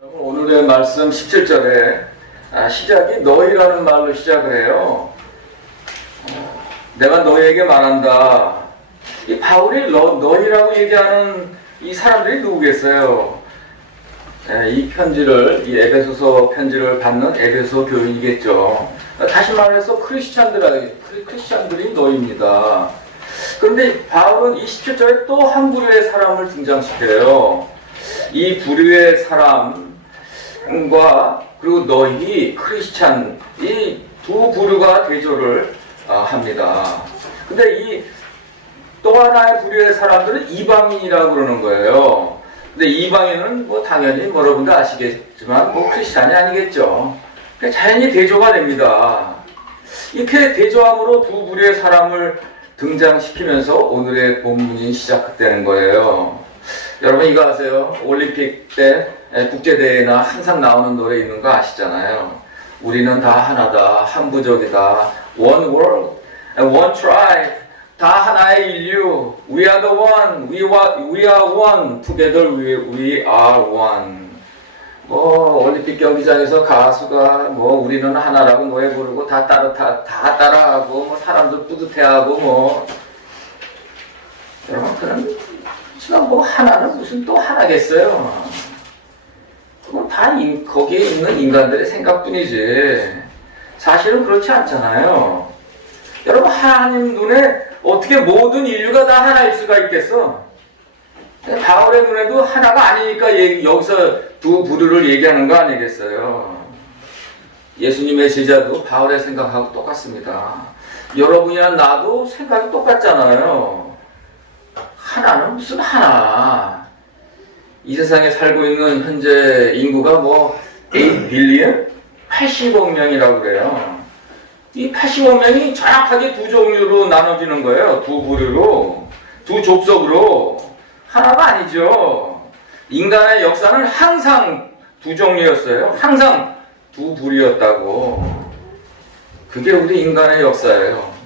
오늘의 말씀 17절에 시작이 너희라는 말로 시작을 해요. 내가 너희에게 말한다. 이 바울이 너희라고 얘기하는 이 사람들이 누구겠어요? 이 편지를, 이 에베소서 편지를 받는 에베소 교인이겠죠. 다시 말해서 크리스찬들이 너희입니다. 그런데 바울은 이 17절에 또 한 부류의 사람을 등장시켜요. 이 부류의 사람과 그리고 너희 크리스찬, 이 두 부류가 대조를 합니다. 근데 이 또 하나의 부류의 사람들은 이방인이라고 그러는 거예요. 근데 이방인은 뭐 당연히 여러분도 아시겠지만 뭐 크리스찬이 아니겠죠. 자연히 대조가 됩니다. 이렇게 대조함으로 두 부류의 사람을 등장시키면서 오늘의 본문이 시작되는 거예요. 여러분 이거 아세요? 올림픽 때 국제대회나 항상 나오는 노래 있는 거 아시잖아요. 우리는 다 하나다, 한 부족이다, one world, one tribe, 다 하나의 인류, we are the one, we are one, together we are one. 올림픽 경기장에서 가수가 우리는 하나라고 노래 부르고 다 따라하고 사람들 뿌듯해하고 여러분 그런 지금 하나는 무슨 또 하나겠어요. 그건 다 거기에 있는 인간들의 생각뿐이지 사실은 그렇지 않잖아요. 여러분 하나님 눈에 어떻게 모든 인류가 다 하나일 수가 있겠어? 바울의 눈에도 하나가 아니니까 여기서 두 부류를 얘기하는 거 아니겠어요? 예수님의 제자도 바울의 생각하고 똑같습니다. 여러분이나 나도 생각이 똑같잖아요. 하나는 무슨 하나? 이 세상에 살고 있는 현재 인구가 8 빌리언? 80억 명이라고 그래요. 이 80억 명이 정확하게 두 종류로 나눠지는 거예요. 두 부류로, 두 족속으로. 하나가 아니죠. 인간의 역사는 항상 두 종류였어요. 항상 두 부류였다고. 그게 우리 인간의 역사예요.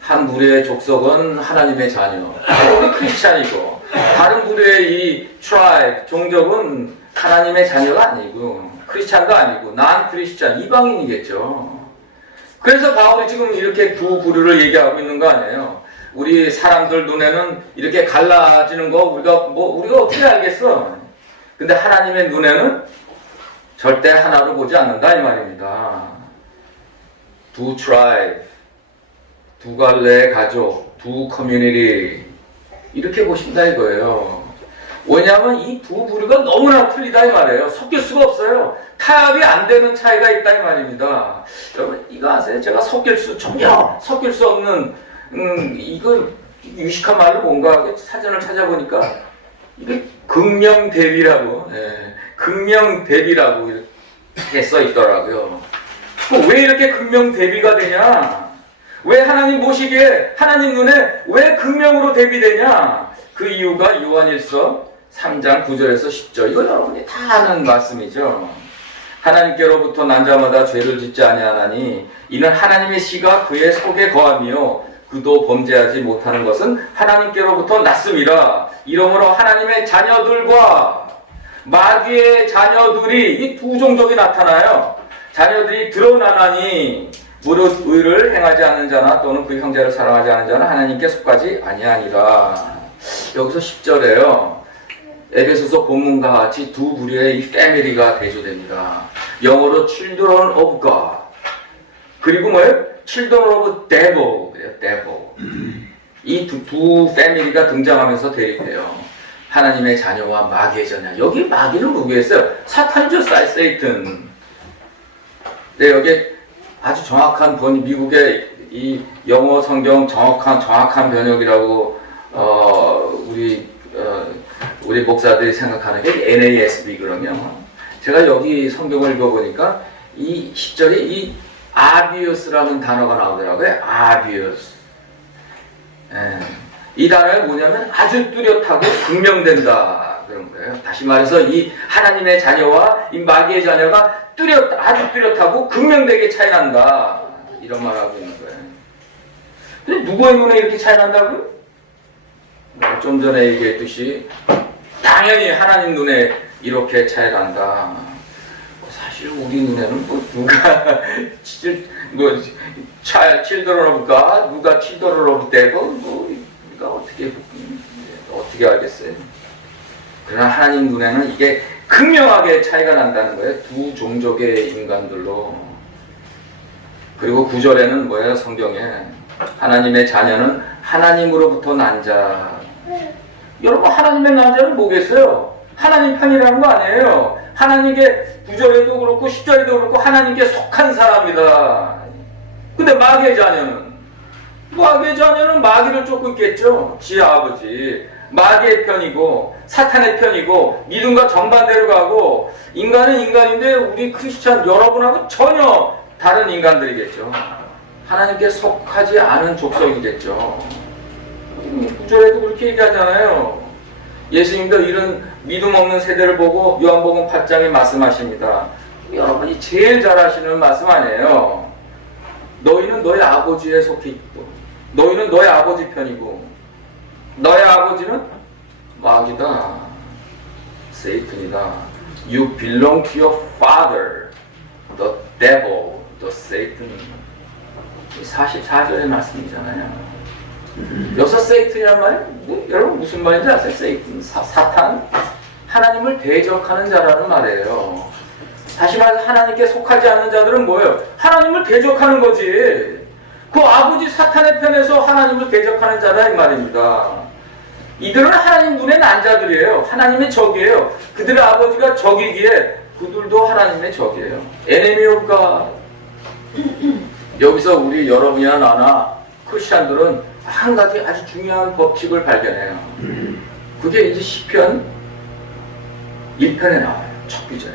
한 부류의 족속은 하나님의 자녀, 우리 크리스찬이고, 다른 부류의 이 트라이브, 종족은 하나님의 자녀가 아니고, 크리스찬도 아니고, 난 크리스찬, 이방인이겠죠. 그래서 바울이 지금 이렇게 두 부류를 얘기하고 있는 거 아니에요. 우리 사람들 눈에는 이렇게 갈라지는 거 우리가 어떻게 알겠어? 근데 하나님의 눈에는 절대 하나로 보지 않는다 이 말입니다. 두 트라이브, 두 갈래의 가족, 두 커뮤니티 이렇게 보신다 이거예요. 왜냐하면 이 두 부류가 너무나 틀리다 이 말이에요. 섞일 수가 없어요. 타협이 안 되는 차이가 있다 이 말입니다. 여러분 이거 아세요? 제가 전혀 섞일 수 없는 이거 유식한 말로 뭔가 사전을 찾아보니까 이게 극명대비라고 극명대비라고 이렇게 써 있더라고요. 왜 이렇게 극명대비가 되냐? 왜 하나님 보시기에 하나님 눈에 왜 극명으로 대비되냐? 그 이유가 요한일서 3장 9절에서 10절 이거 여러분이 다 아는 말씀이죠. 하나님께로부터 난 자마다 죄를 짓지 아니하나니 이는 하나님의 씨가 그의 속에 거하며 그도 범죄하지 못하는 것은 하나님께로부터 났음이라. 이러므로 하나님의 자녀들과 마귀의 자녀들이 이 두 종족이 나타나요. 자녀들이 드러나나니 무릇 의를 행하지 않는 자나 또는 그 형제를 사랑하지 않는 자는 하나님께 속하지 아니하니라. 여기서 10절에요. 에베소서 본문과 같이 두 부류의 이 패밀리가 대조됩니다. 영어로 children of God 그리고 children of devil 이 두 패밀리가 등장하면서 대립해요. 하나님의 자녀와 마귀의 자녀. 여기 마귀는 누구겠어요? 사탄이죠. 세이튼. 네, 여기 아주 정확한 미국의 이 영어 성경 정확한 번역이라고 우리 목사들이 생각하는 게 NASB 그러면 제가 여기 성경을 읽어보니까 이 10절에 이 obvious라는 단어가 나오더라고요. obvious. 이 단어가 뭐냐면 아주 뚜렷하고 극명된다 그런 거예요. 다시 말해서 이 하나님의 자녀와 이 마귀의 자녀가 아주 뚜렷하고 극명되게 차이난다 이런 말하고 있는 거예요. 근데 누구의 눈에 이렇게 차이난다고요? 좀 전에 얘기했듯이 당연히 하나님 눈에 이렇게 차이가 난다. 사실 우리 눈에는 뭐 누가 children of God, 누가 children of devil, 뭐 우리가 어떻게 알겠어요? 그러나 하나님 눈에는 이게 극명하게 차이가 난다는 거예요. 두 종족의 인간들로. 그리고 9절에는 뭐예요? 성경에 하나님의 자녀는 하나님으로부터 난 자. 여러분, 하나님의 난 자는 뭐겠어요? 하나님 편이라는 거 아니에요. 하나님께 9절에도 그렇고 10절에도 그렇고 하나님께 속한 사람이다. 근데 마귀의 자녀는 마귀를 쫓고 있겠죠. 지 아버지. 마귀의 편이고 사탄의 편이고 믿음과 정반대로 가고, 인간은 인간인데 우리 크리스찬 여러분하고 전혀 다른 인간들이겠죠. 하나님께 속하지 않은 족속이겠죠. 9절에도 그렇게 얘기하잖아요. 예수님도 이런 믿음 없는 세대를 보고 요한복음 8장에 말씀하십니다. 여러분이 제일 잘 아시는 말씀 아니에요. 너희는 너희 아버지에 속해 있고, 너희는 너희 아버지 편이고, 너희 아버지는 마귀다, 세이튼이다. You belong to your father, the devil, the Satan. 44절의 말씀이잖아요. 여기서 세이튼이란 말이 여러분 무슨 말인지 아세요? 세이튼, 사탄, 하나님을 대적하는 자라는 말이에요. 다시 말해서 하나님께 속하지 않는 자들은 뭐예요? 하나님을 대적하는 거지. 그 아버지 사탄의 편에서 하나님을 대적하는 자다 이 말입니다. 이들은 하나님 눈에 난 자들이에요. 하나님의 적이에요. 그들의 아버지가 적이기에 그들도 하나님의 적이에요. Enemy of God. 여기서 우리 여러분이나 나나 크리스찬들은 한 가지 아주 중요한 법칙을 발견해요. 그게 이제 시편 1편에 나와요. 첫 구절에.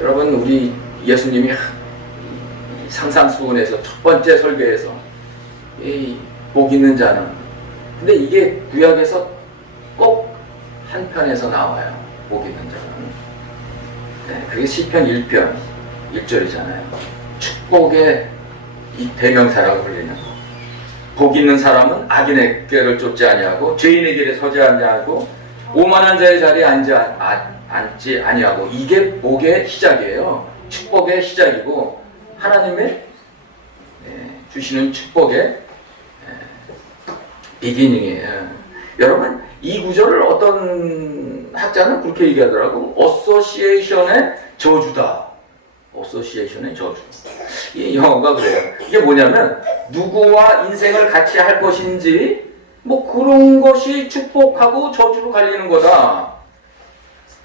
여러분, 우리 예수님이 상상수훈에서 첫 번째 설교에서 복 있는 자는, 근데 이게 구약에서 꼭 한 편에서 나와요. 복 있는 자는. 네, 그게 시편 1편 1절이잖아요. 축복의 이 대명사라고 불리는 거. 복 있는 사람은 악인의 꾀를 쫓지 아니하고 죄인의 길에 서지 아니하고 오만한 자의 자리에 앉지 아니하고. 이게 복의 시작이에요. 축복의 시작이고 하나님의 주시는 축복의 비기닝이에요. 여러분, 이 구절을 어떤 학자는 그렇게 얘기하더라고. 어소시에이션의 저주다. 어소시에이션의 저주. 이 영어가 그래요. 이게 뭐냐면 누구와 인생을 같이 할 것인지 뭐 그런 것이 축복하고 저주로 갈리는 거다.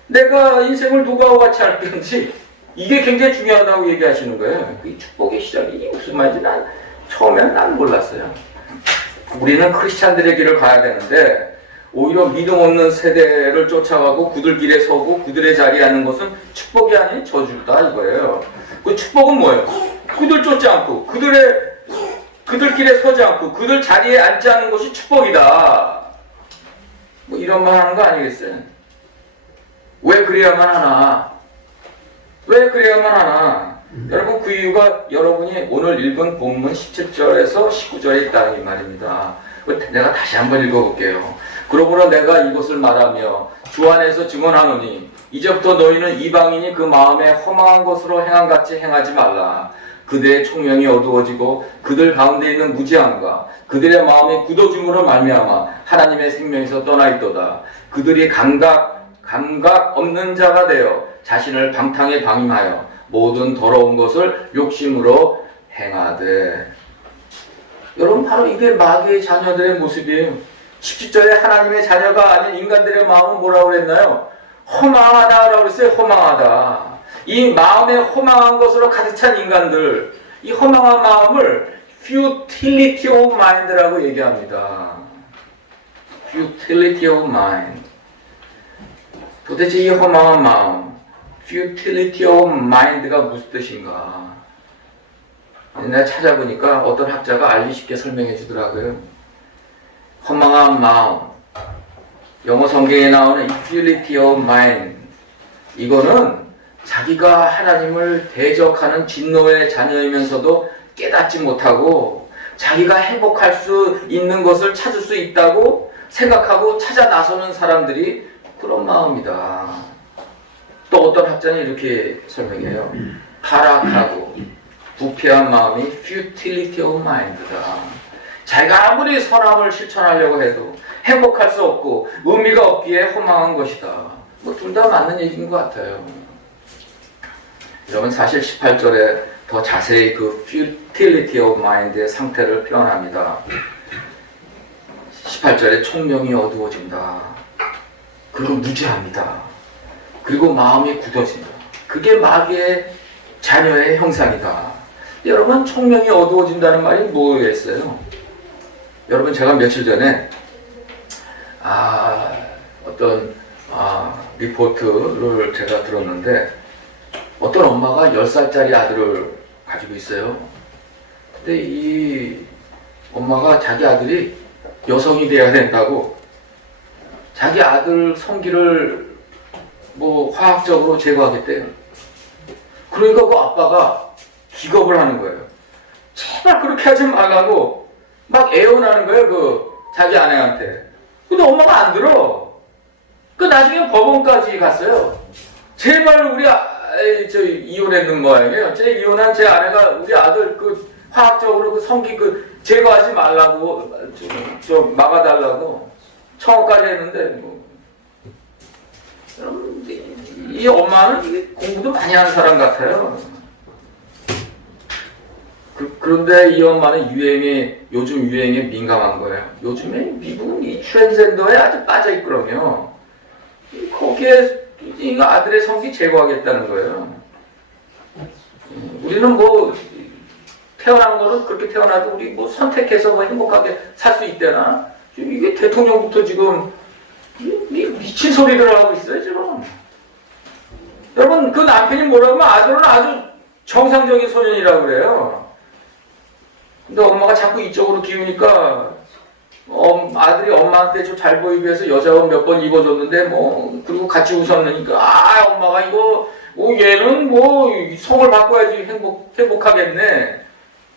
내가 인생을 누구와 같이 할 건지 이게 굉장히 중요하다고 얘기하시는 거예요. 이 축복의 시작이 이게 무슨 말인지 처음에는 난 몰랐어요. 우리는 크리스찬들의 길을 가야 되는데 오히려 믿음 없는 세대를 쫓아가고 그들 길에 서고 그들의 자리에 앉는 것은 축복이 아닌 저주다 이거예요. 그 축복은 뭐예요? 그들 쫓지 않고 그들 길에 서지 않고 그들 자리에 앉지 않는 것이 축복이다. 뭐 이런 말 하는 거 아니겠어요? 왜 그래야만 하나? 왜 그래야만 하나? 여러분, 그 이유가 여러분이 오늘 읽은 본문 17절에서 19절에 있다는 이 말입니다. 내가 다시 한번 읽어볼게요. 그러므로 내가 이것을 말하며 주 안에서 증언하노니 이제부터 너희는 이방인이 그 마음에 허망한 것으로 행함같이 행하지 말라. 그들의 총명이 어두워지고 그들 가운데 있는 무지함과 그들의 마음이 굳어짐으로 말미암아 하나님의 생명에서 떠나 있도다. 그들이 감각 없는 자가 되어 자신을 방탕에 방임하여 모든 더러운 것을 욕심으로 행하되. 여러분, 바로 이게 마귀의 자녀들의 모습이에요. 17절에 하나님의 자녀가 아닌 인간들의 마음은 뭐라고 그랬나요? 허망하다라고 그랬어요. 허망하다. 이 마음에 허망한 것으로 가득 찬 인간들, 이 허망한 마음을 futility of mind라고 얘기합니다. futility of mind. 도대체 이 허망한 마음, futility of mind가 무슨 뜻인가? 내가 찾아보니까 어떤 학자가 알기 쉽게 설명해 주더라고요. 허망한 마음, 영어 성경에 나오는 futility of mind, 이거는 자기가 하나님을 대적하는 진노의 자녀이면서도 깨닫지 못하고 자기가 행복할 수 있는 것을 찾을 수 있다고 생각하고 찾아 나서는 사람들이 그런 마음이다. 또 어떤 학자는 이렇게 설명해요. 타락하고 부패한 마음이 futility of mind다. 자기가 아무리 선함을 실천하려고 해도 행복할 수 없고 의미가 없기에 허망한 것이다. 뭐 둘 다 맞는 얘기인 것 같아요. 여러분 사실 18절에 더 자세히 그 futility of mind의 상태를 표현합니다. 18절에 총명이 어두워진다. 그리고 무지합니다. 그리고 마음이 굳어진다. 그게 마귀의 자녀의 형상이다. 여러분 총명이 어두워진다는 말이 뭐겠어요? 여러분 제가 며칠 전에 어떤 리포트를 제가 들었는데 어떤 엄마가 10살짜리 아들을 가지고 있어요. 근데 이 엄마가 자기 아들이 여성이 돼야 된다고 자기 아들 성기를 뭐 화학적으로 제거하겠대요. 그러니까 그 아빠가 기겁을 하는 거예요. 제발 그렇게 하지 말라고 막 애원하는 거예요. 그 자기 아내한테. 근데 엄마가 안 들어. 그 나중에 법원까지 갔어요. 제발 우리 저 이혼했는 모양이에요. 제 이혼한 제 아내가 우리 아들 그 화학적으로 그 성기 그 제거하지 말라고 좀 막아달라고 청원까지 했는데 뭐. 여러분 이 엄마는 공부도 많이 하는 사람 같아요. 그런데 이 엄마는 요즘 유행에 민감한 거예요. 요즘에 미국은 이 트랜스젠더에 아주 빠져있거든요. 거기에 이 아들의 성기 제거하겠다는 거예요. 우리는 뭐 태어난 거는 그렇게 태어나도 우리 뭐 선택해서 뭐 행복하게 살 수 있대나? 지금 이게 대통령부터 지금 미친 소리를 하고 있어요 지금. 여러분 그 남편이 뭐라고 하면 아들은 아주 정상적인 소년이라고 그래요. 근데 엄마가 자꾸 이쪽으로 기우니까 아들이 엄마한테 좀 잘 보이기 위해서 여자옷 몇 번 입어줬는데 뭐 그리고 같이 웃었으니까 엄마가 이거 얘는 뭐 성을 바꿔야지 행복하겠네.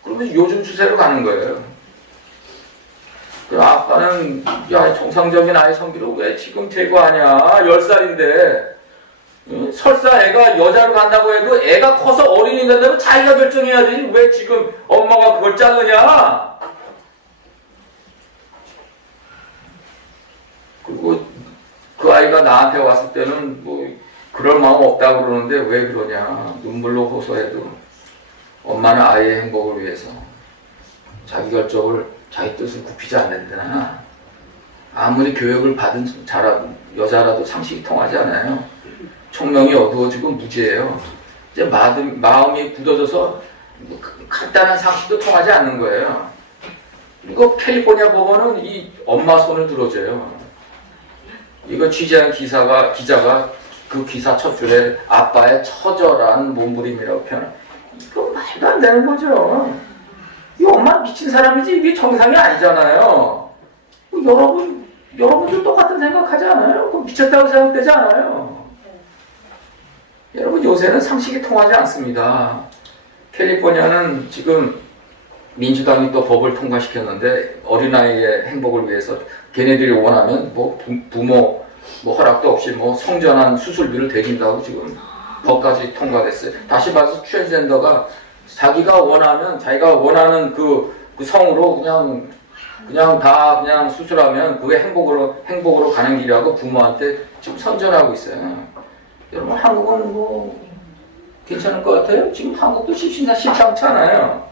그러면 요즘 추세로 가는 거예요. 그 아빠는 야 정상적인 아이 성기를 왜 지금 제거하냐. 10살인데 설사 애가 여자로 간다고 해도 애가 커서 어린이 된다면 자기가 결정해야 되지 왜 지금 엄마가 그걸 자르냐. 그리고 그 아이가 나한테 왔을 때는 뭐 그럴 마음 없다고 그러는데 왜 그러냐. 눈물로 호소해도 엄마는 아이의 행복을 위해서 자기 결정을 자기 뜻을 굽히지 않는다나. 아무리 교육을 받은 여자라도 상식이 통하지 않아요. 총명이 어두워지고 무지해요. 이제 마음이 굳어져서 간단한 상식도 통하지 않는 거예요. 이거 캘리포니아 법원은 이 엄마 손을 들어줘요. 이거 취재한 기자가 그 기사 첫 줄에 아빠의 처절한 몸부림이라고 표현해. 이거 말도 안 되는 거죠. 이 엄마 미친 사람이지 이게 정상이 아니잖아요. 여러분도 똑같은 생각하지 않아요? 그거 미쳤다고 생각되지 않아요? 여러분 요새는 상식이 통하지 않습니다. 캘리포니아는 지금 민주당이 또 법을 통과시켰는데 어린아이의 행복을 위해서 걔네들이 원하면 뭐 부모 뭐 허락도 없이 뭐 성전환 수술비를 대준다고 지금 법까지 통과됐어요. 다시 봐서 트랜스젠더가 자기가 원하는 그 성으로 그냥 수술하면 그게 행복으로 가는 길이라고 부모한테 지금 선전하고 있어요. 여러분 한국은 뭐 괜찮을 것 같아요? 지금 한국도 심상치 않아요.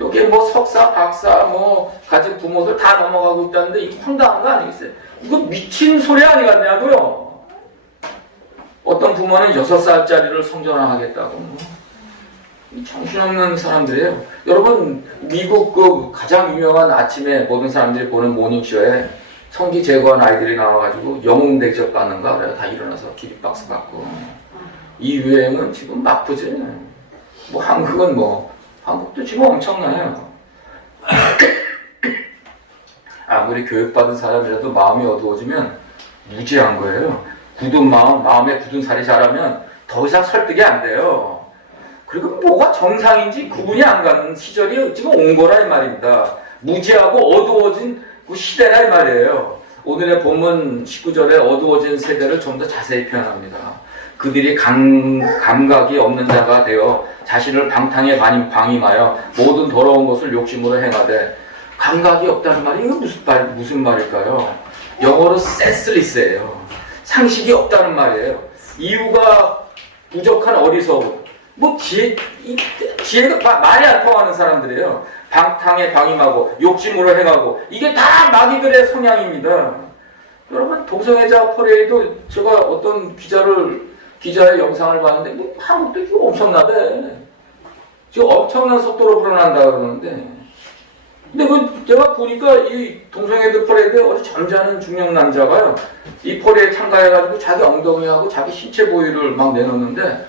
여기에 뭐 석사, 박사, 뭐 가진 부모들 다 넘어가고 있다는데 이거 황당한 거 아니겠어요? 이거 미친 소리 아니겠냐고요? 어떤 부모는 6살짜리를 성전환하겠다고. 정신없는 사람들이에요. 여러분 미국 그 가장 유명한 아침에 모든 사람들이 보는 모닝쇼에 성기 제거한 아이들이 나와가지고 영웅 대접 받는가 그래요. 다 일어나서 기립박수 받고. 이 유행은 지금 막부지. 뭐 한국도 지금 엄청나요. 아무리 교육받은 사람이라도 마음이 어두워지면 무지한 거예요. 마음에 굳은 살이 자라면 더 이상 설득이 안 돼요. 그리고 뭐가 정상인지 구분이 안 가는 시절이 지금 온 거라 이 말입니다. 무지하고 어두워진 그 시대라 이 말이에요. 오늘의 본문 19절에 어두워진 세대를 좀 더 자세히 표현합니다. 그들이 감각이 없는 자가 되어 자신을 방탕에 방임하여 모든 더러운 것을 욕심으로 행하되. 감각이 없다는 말이 이거 무슨 말일까요? 영어로 senseless예요. 상식이 없다는 말이에요. 이유가 부족한 어리석음. 지혜가 말이 안 통하는 사람들이에요. 방탕에 방임하고 욕심으로 행하고 이게 다 마귀들의 성향입니다. 여러분 동성애자 퍼레이드 제가 어떤 기자의 영상을 봤는데 한국도 이거 엄청나대. 지금 엄청난 속도로 불어난다 그러는데 근데 제가 보니까 이 동성애들 퍼레이드에 어디 잠자는 중년 남자가요 이 퍼레이드에 참가해가지고 자기 엉덩이하고 자기 신체 부위를 막 내놓는데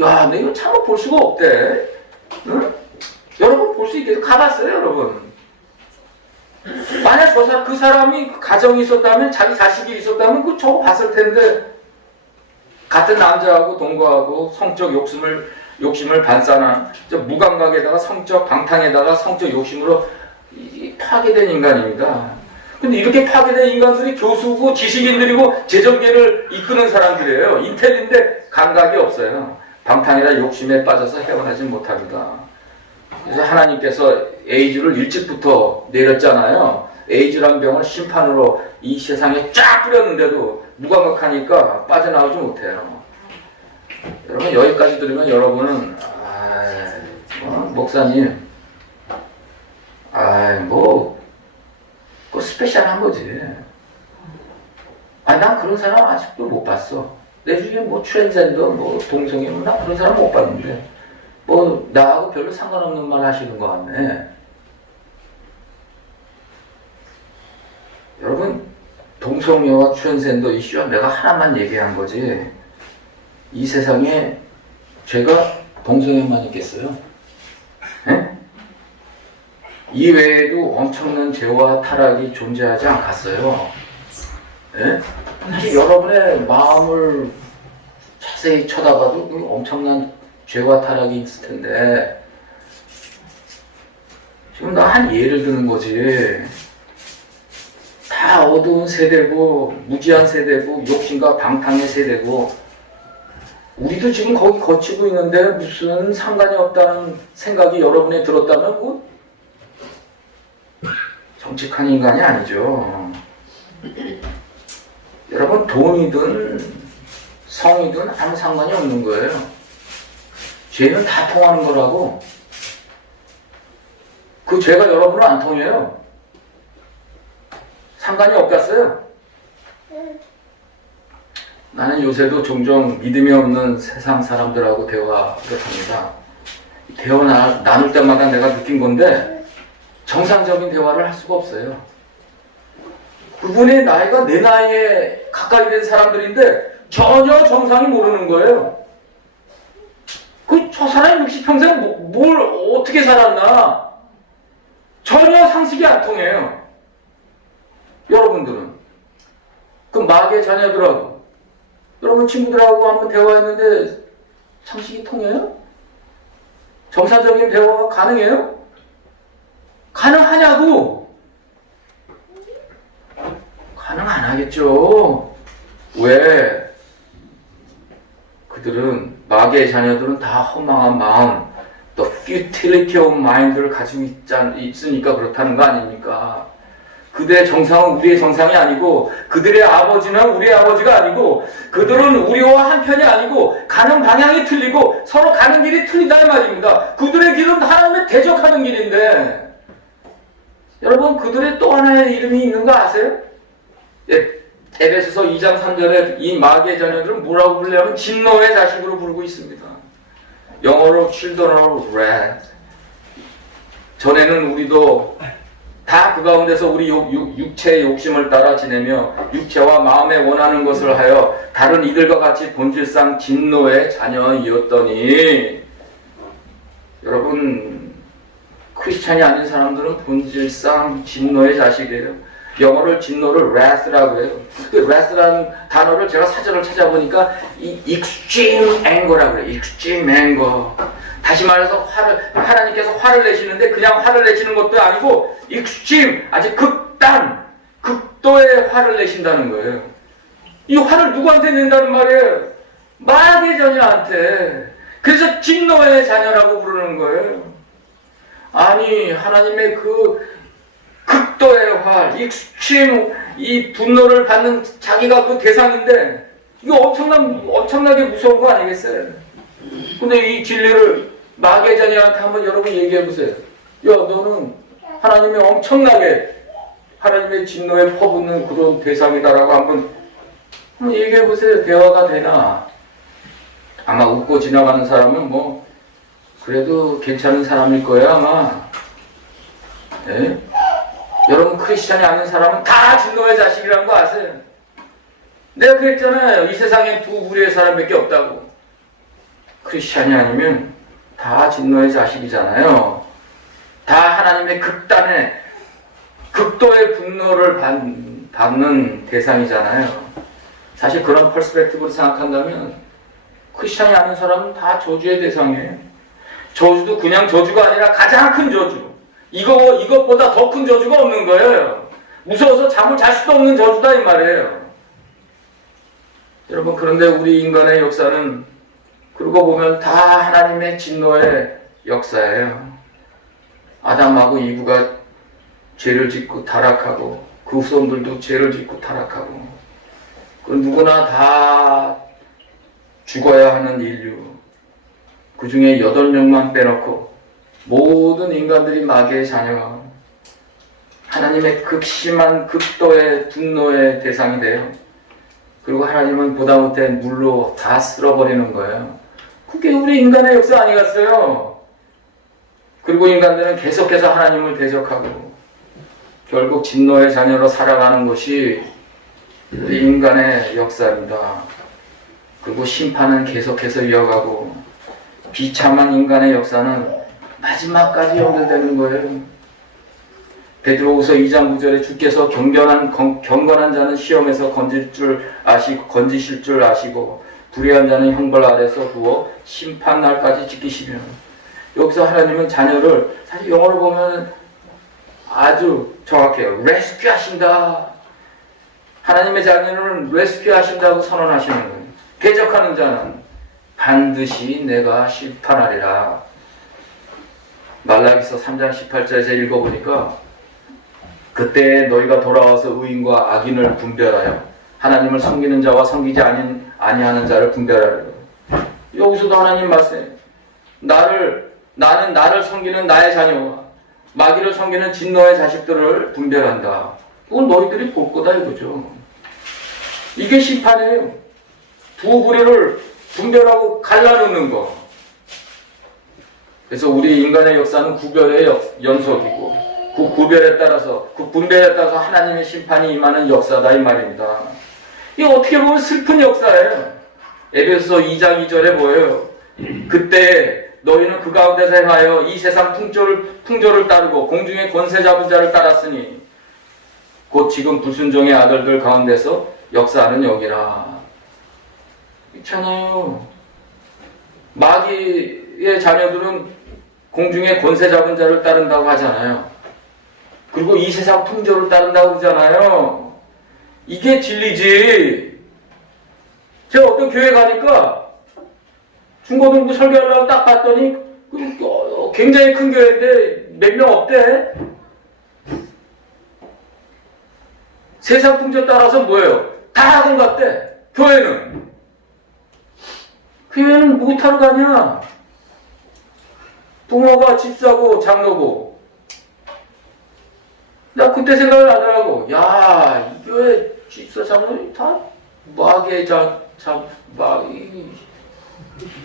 야, 근데 이거 참 볼 수가 없대. 응? 여러분 볼 수 있겠어요? 가봤어요, 여러분. 만약 그 사람이 가정이 있었다면, 자기 자식이 있었다면, 저거 봤을 텐데, 같은 남자하고 동거하고 성적 욕심을 반사한, 무감각에다가 성적 방탕에다가 성적 욕심으로 파괴된 인간입니다. 근데 이렇게 파괴된 인간들이 교수고 지식인들이고 재정계를 이끄는 사람들이에요. 인텔인데 감각이 없어요. 방탕이나 욕심에 빠져서 헤어나지 못합니다. 그래서 하나님께서 에이즈를 일찍부터 내렸잖아요. 에이즈란 병을 심판으로 이 세상에 쫙 뿌렸는데도 무감각하니까 빠져나오지 못해요. 여러분 여기까지 들으면 여러분은 목사님 스페셜한 거지. 난 그런 사람 아직도 못 봤어. 내 주위에 트랜스젠더, 동성애, 나 그런 사람 못 봤는데, 나하고 별로 상관없는 말 하시는 것 같네. 여러분, 동성애와 트랜스젠더 이슈와 내가 하나만 얘기한 거지, 이 세상에 죄가 동성애만 있겠어요? 에? 이 외에도 엄청난 죄와 타락이 존재하지 않겠어요? 예? 여러분의 마음을 자세히 쳐다봐도 엄청난 죄와 타락이 있을 텐데 지금 나 한 예를 드는 거지. 다 어두운 세대고 무지한 세대고 욕심과 방탕의 세대고 우리도 지금 거기 거치고 있는데 무슨 상관이 없다는 생각이 여러분에 들었다면 정직한 인간이 아니죠. 여러분 돈이든 성이든 아무 상관이 없는 거예요. 죄는 다 통하는 거라고. 그 죄가 여러분은 안 통해요. 상관이 없겠어요. 나는 요새도 종종 믿음이 없는 세상 사람들하고 대화를 합니다. 대화 나눌 때마다 내가 느낀 건데 정상적인 대화를 할 수가 없어요. 그분의 나이가 내 나이에 가까이 된 사람들인데 전혀 정상이 모르는 거예요. 저 사람이 60평생 뭘 어떻게 살았나? 전혀 상식이 안 통해요. 여러분들은 그 마귀의 자녀들하고 여러분 친구들하고 한번 대화했는데 상식이 통해요? 정상적인 대화가 가능해요? 가능하냐고? 가능 안 하겠죠. 왜? 그들은 마귀의 자녀들은 다 허망한 마음, the futility of mind를 가지고 있으니까 그렇다는 거 아닙니까? 그들의 정상은 우리의 정상이 아니고 그들의 아버지는 우리의 아버지가 아니고 그들은 우리와 한편이 아니고 가는 방향이 틀리고 서로 가는 길이 틀리다 이 말입니다. 그들의 길은 하나님의 대적하는 길인데 여러분 그들의 또 하나의 이름이 있는 거 아세요? 에베소서 2장 3절에 이 마귀의 자녀들은 뭐라고 불리냐면 진노의 자식으로 부르고 있습니다. 영어로 children of wrath. 전에는 우리도 다 그 가운데서 우리 육체의 욕심을 따라 지내며 육체와 마음에 원하는 것을 하여 다른 이들과 같이 본질상 진노의 자녀이었더니 여러분 크리스찬이 아닌 사람들은 본질상 진노의 자식이에요. 영어를 진노를 wrath라고 해요. 그 wrath라는 단어를 제가 사전을 찾아보니까 이 extreme anger라고 해요. extreme anger. 다시 말해서 하나님께서 화를 내시는데 그냥 화를 내시는 것도 아니고 extreme, 아주 극단, 극도의 화를 내신다는 거예요. 이 화를 누구한테 낸다는 말이에요? 마귀의 자녀한테. 그래서 진노의 자녀라고 부르는 거예요. 아니, 하나님의 그 극도의 화, 이 분노를 받는 자기가 그 대상인데, 이거 엄청나게 무서운 거 아니겠어요? 근데 이 진리를 마귀의 자녀한테 한번 여러분 얘기해 보세요. 야, 너는 하나님의 엄청나게 하나님의 진노에 퍼붓는 그런 대상이다라고 한번 얘기해 보세요. 대화가 되나? 아마 웃고 지나가는 사람은 뭐 그래도 괜찮은 사람일 거예요, 아마. 네? 여러분 크리스찬이 아닌 사람은 다 진노의 자식이라는 거 아세요? 내가 그랬잖아요. 이 세상에 두 우리의 사람밖에 없다고. 크리스찬이 아니면 다 진노의 자식이잖아요. 다 하나님의 극도의 분노를 받는 대상이잖아요. 사실 그런 퍼스펙티브로 생각한다면 크리스찬이 아닌 사람은 다 저주의 대상이에요. 저주도 그냥 저주가 아니라 가장 큰 저주. 이것보다 더 큰 저주가 없는 거예요. 무서워서 잠을 잘 수도 없는 저주다 이 말이에요. 여러분, 그런데 우리 인간의 역사는 그러고 보면 다 하나님의 진노의 역사예요. 아담하고 이브가 죄를 짓고 타락하고 그 후손들도 죄를 짓고 타락하고 그 누구나 다 죽어야 하는 인류, 그 중에 8명만 빼놓고 모든 인간들이 마귀의 자녀가 하나님의 극심한 극도의 분노의 대상이 돼요. 그리고 하나님은 보다 못해 물로 다 쓸어버리는 거예요. 그게 우리 인간의 역사 아니겠어요? 그리고 인간들은 계속해서 하나님을 대적하고 결국 진노의 자녀로 살아가는 것이 우리 인간의 역사입니다. 그리고 심판은 계속해서 이어가고 비참한 인간의 역사는 마지막까지 연결되는 거예요. 베드로후서 2장 9절에 주께서 경건한 자는 시험에서 건지실 줄 아시고 불의한 자는 형벌 아래서 두어 심판날까지 지키시며, 여기서 하나님은 자녀를 사실 영어로 보면 아주 정확해요. 레스큐 하신다. 하나님의 자녀를 레스큐 하신다고 선언하시는 거예요. 대적하는 자는 반드시 내가 심판하리라. 말라기서 3장 18절에서 읽어보니까 그때 너희가 돌아와서 의인과 악인을 분별하여 하나님을 섬기는 자와 섬기지 아니하는 자를 분별하라. 여기서도 하나님 말씀, 나는 나를 섬기는 나의 자녀와 마귀를 섬기는 진노의 자식들을 분별한다. 그건 너희들이 볼 거다 이거죠. 이게 심판이에요. 두 부류를 분별하고 갈라놓는 거. 그래서 우리 인간의 역사는 구별의 연속이고 그 구별에 따라서, 그 분별에 따라서 하나님의 심판이 임하는 역사다 이 말입니다. 이게 어떻게 보면 슬픈 역사예요. 에베소서 2장 2절에 뭐예요? 그때 너희는 그 가운데서 행하여 이 세상 풍조를 따르고 공중의 권세 잡은 자를 따랐으니 곧 지금 불순종의 아들들 가운데서 역사하는 여기라. 있잖아요. 마귀의 자녀들은 공중의 권세 잡은 자를 따른다고 하잖아요. 그리고 이 세상 풍조를 따른다고 그러잖아요. 이게 진리지. 제가 어떤 교회 가니까 중고등부 설교하려고 딱 봤더니 굉장히 큰 교회인데 몇 명 없대. 세상 풍조 따라서 뭐예요? 다 학원 갔대. 교회는. 교회는 못하러 가냐? 부모가 집사고 장로고. 나 그때 생각을 하더라고. 야, 이 교회 집사 장로님 다 마귀의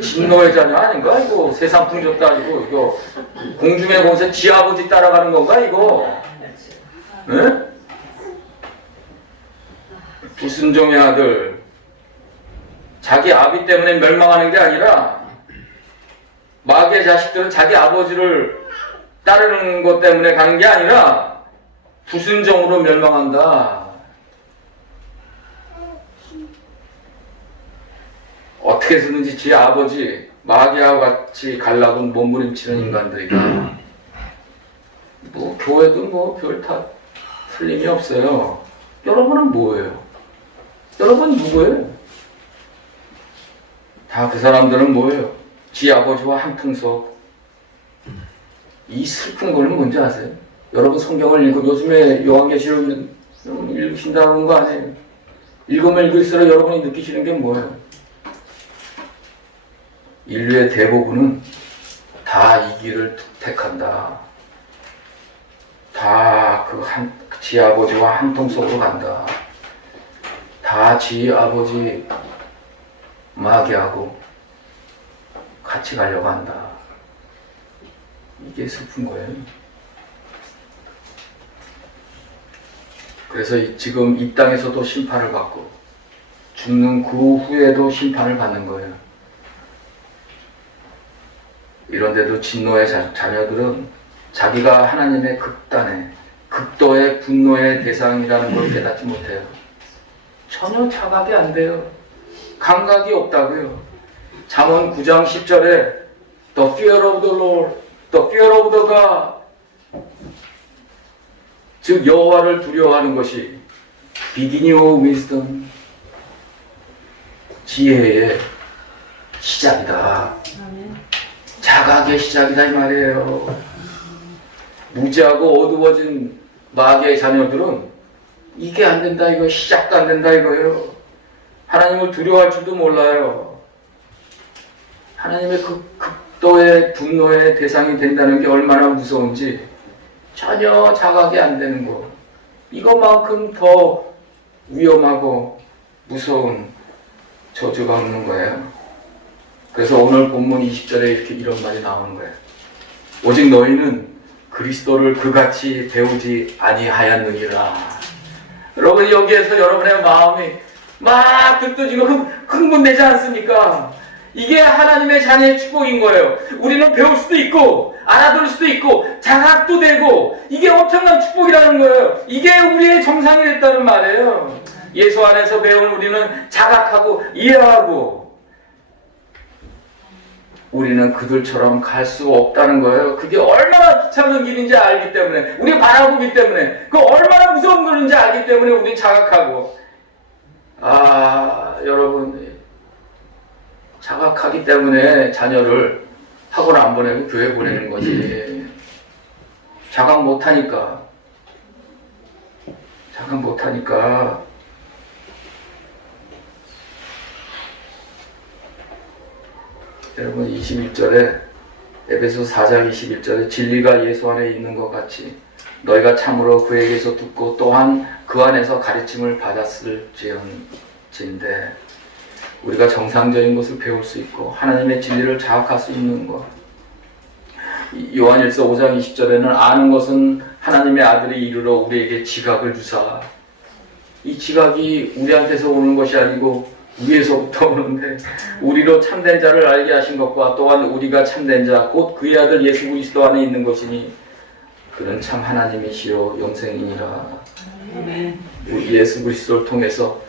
진노의 자녀 아닌가? 이거 세상 풍조 따지고 이거 공중의 권세 지 아버지 따라가는 건가 이거? 응? 불순종의 아들, 자기 아비 때문에 멸망하는 게 아니라 마귀의 자식들은 자기 아버지를 따르는 것 때문에 가는 게 아니라 불순종으로 멸망한다. 어떻게 해서든지 지 아버지 마귀와 같이 가려고 몸부림치는 인간들이다. 뭐 교회도 뭐 별 다 틀림이 없어요. 여러분은 뭐예요? 여러분 누구예요? 다 그 사람들은 뭐예요? 지 아버지와 한 풍속. 이 슬픈 거는 뭔지 아세요? 여러분 성경을 요즘에 요한계시록 읽으신다는 거 아니에요? 읽으면 읽을수록 여러분이 느끼시는 게 뭐예요? 인류의 대부분은 다 이 길을 택한다. 다 지 아버지와 한 통속으로 간다. 다 지 아버지 마귀하고 같이 가려고 한다. 이게 슬픈 거예요. 그래서 지금 이 땅에서도 심판을 받고 죽는 그 후에도 심판을 받는 거예요. 이런데도 진노의 자녀들은 자기가 하나님의 극도의 분노의 대상이라는 걸 깨닫지 못해요. 전혀 자각이 안 돼요. 감각이 없다고요. 잠언 9장 10절에 The fear of the Lord, the fear of the God, 즉 여호와를 두려워하는 것이 beginning of wisdom, 지혜의 시작이다. 자각의 시작이다 이 말이에요. 무지하고 어두워진 마귀의 자녀들은 이게 안 된다 이거, 시작도 안 된다 이거예요. 하나님을 두려워할 줄도 몰라요. 하나님의 그 극도의 분노의 대상이 된다는 게 얼마나 무서운지 전혀 자각이 안 되는 거. 이것만큼 더 위험하고 무서운 저주가 없는 거예요. 그래서 오늘 본문 20절에 이런 말이 나오는 거예요. 오직 너희는 그리스도를 그같이 배우지 아니하였느니라. 여러분 여기에서 여러분의 마음이 막 들떠지고 흥분되지 않습니까? 이게 하나님의 자녀의 축복인 거예요. 우리는 배울 수도 있고 알아들을 수도 있고 자각도 되고 이게 엄청난 축복이라는 거예요. 이게 우리의 정상이 됐다는 말이에요. 예수 안에서 배운 우리는 자각하고 이해하고 우리는 그들처럼 갈 수 없다는 거예요. 그게 얼마나 귀찮은 길인지 알기 때문에, 우리 바라보기 때문에, 그 얼마나 무서운 길인지 알기 때문에 우리 자각하고. 여러분 자각하기 때문에 자녀를 학원 안 보내고 교회 보내는 거지. 자각 못하니까 여러분 21절에 에베소 4장 21절에 진리가 예수 안에 있는 것 같이 너희가 참으로 그에게서 듣고 또한 그 안에서 가르침을 받았을지언진데 우리가 정상적인 것을 배울 수 있고 하나님의 진리를 자각할 수 있는 것. 요한일서 5장 20절에는 아는 것은 하나님의 아들이 이르러 우리에게 지각을 주사. 이 지각이 우리한테서 오는 것이 아니고 위에서부터 오는데 우리로 참된 자를 알게 하신 것과 또한 우리가 참된 자 곧 그의 아들 예수 그리스도 안에 있는 것이니 그는 참 하나님이시요 영생이니라. 예수 그리스도를 통해서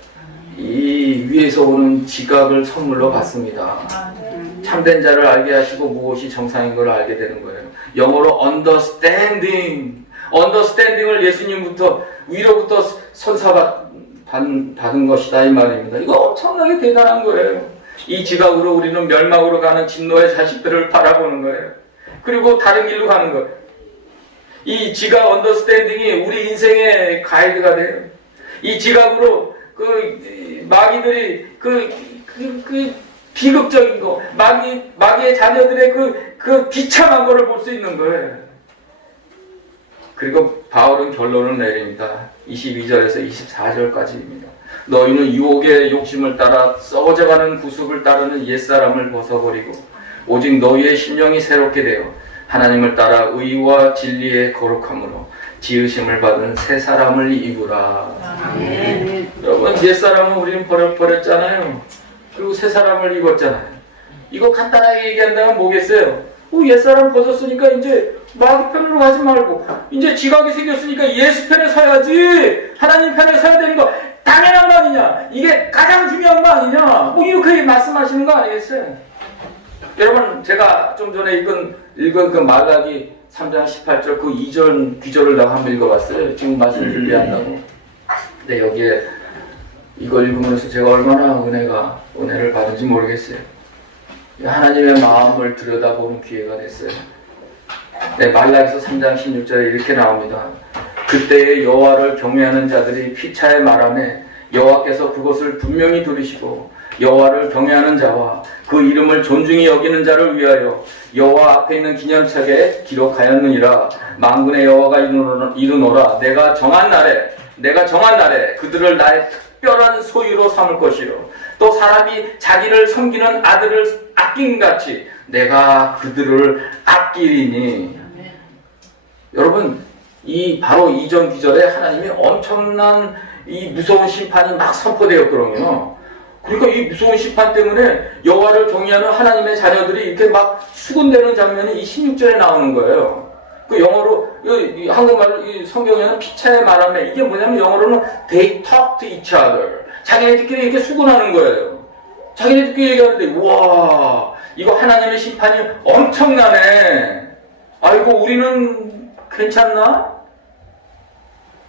이 위에서 오는 지각을 선물로 받습니다. 참된 자를 알게 하시고 무엇이 정상인 걸 알게 되는 거예요. 영어로 understanding을 예수님부터 위로부터 받은 것이다 이 말입니다. 이거 엄청나게 대단한 거예요. 이 지각으로 우리는 멸망으로 가는 진노의 자식들을 바라보는 거예요. 그리고 다른 길로 가는 거예요. 이 지각 언더스탠딩이 우리 인생의 가이드가 돼요. 이 지각으로 마귀들이 비극적인 거, 마귀의 자녀들의 그 비참한 거를 볼 수 있는 거예요. 그리고 바울은 결론을 내립니다. 22절에서 24절까지입니다. 너희는 유혹의 욕심을 따라 썩어져가는 구습을 따르는 옛사람을 벗어버리고 오직 너희의 심령이 새롭게 되어 하나님을 따라 의와 진리의 거룩함으로 지으심을 받은 새 사람을 입으라. 여러분 옛사람은 우리는 버렸잖아요. 그리고 새 사람을 입었잖아요. 이거 간단하게 얘기한다면 뭐겠어요? 옛사람 벗었으니까 이제 마귀 편으로 가지 말고 이제 지각이 생겼으니까 예수 편에 서야지, 하나님 편에 서야 되는 거 당연한 거 아니냐, 이게 가장 중요한 거 아니냐, 이렇게 말씀하시는 거 아니겠어요? 여러분 제가 좀 전에 읽은 그 말라기 3장 18절 그 2절 귀절을 내가 한번 읽어봤어요. 지금 말씀 준비한다고. 근데 여기에 이걸 읽으면서 제가 얼마나 은혜를 받은지 모르겠어요. 하나님의 마음을 들여다보는 기회가 됐어요. 네, 말라기서 3장 16절에 이렇게 나옵니다. 그때의 여호와를 경외하는 자들이 피차에 말하매 여호와께서 그것을 분명히 들으시고 여호와를 경외하는 자와 그 이름을 존중히 여기는 자를 위하여 여호와 앞에 있는 기념책에 기록하였느니라. 만군의 여호와가 이르노라. 내가 정한 날에 그들을 나의 특별한 소유로 삼을 것이요 또 사람이 자기를 섬기는 아들을 아낀같이 내가 그들을 아끼리니. 여러분, 바로 이전 기절에 하나님이 엄청난 이 무서운 심판이 막 선포되었거든요. 그러니까 이 무서운 심판 때문에 여호와를 경외하는 하나님의 자녀들이 이렇게 막 수군되는 장면이 이 16절에 나오는 거예요. 그 영어로, 한국말로 이 성경에는 피차에 말하면 이게 뭐냐면 영어로는 they talk to each other. 자기네들끼리 이렇게 수군하는 거예요. 자기네들끼리 얘기하는데, 우와, 이거 하나님의 심판이 엄청나네. 아이고, 우리는 괜찮나?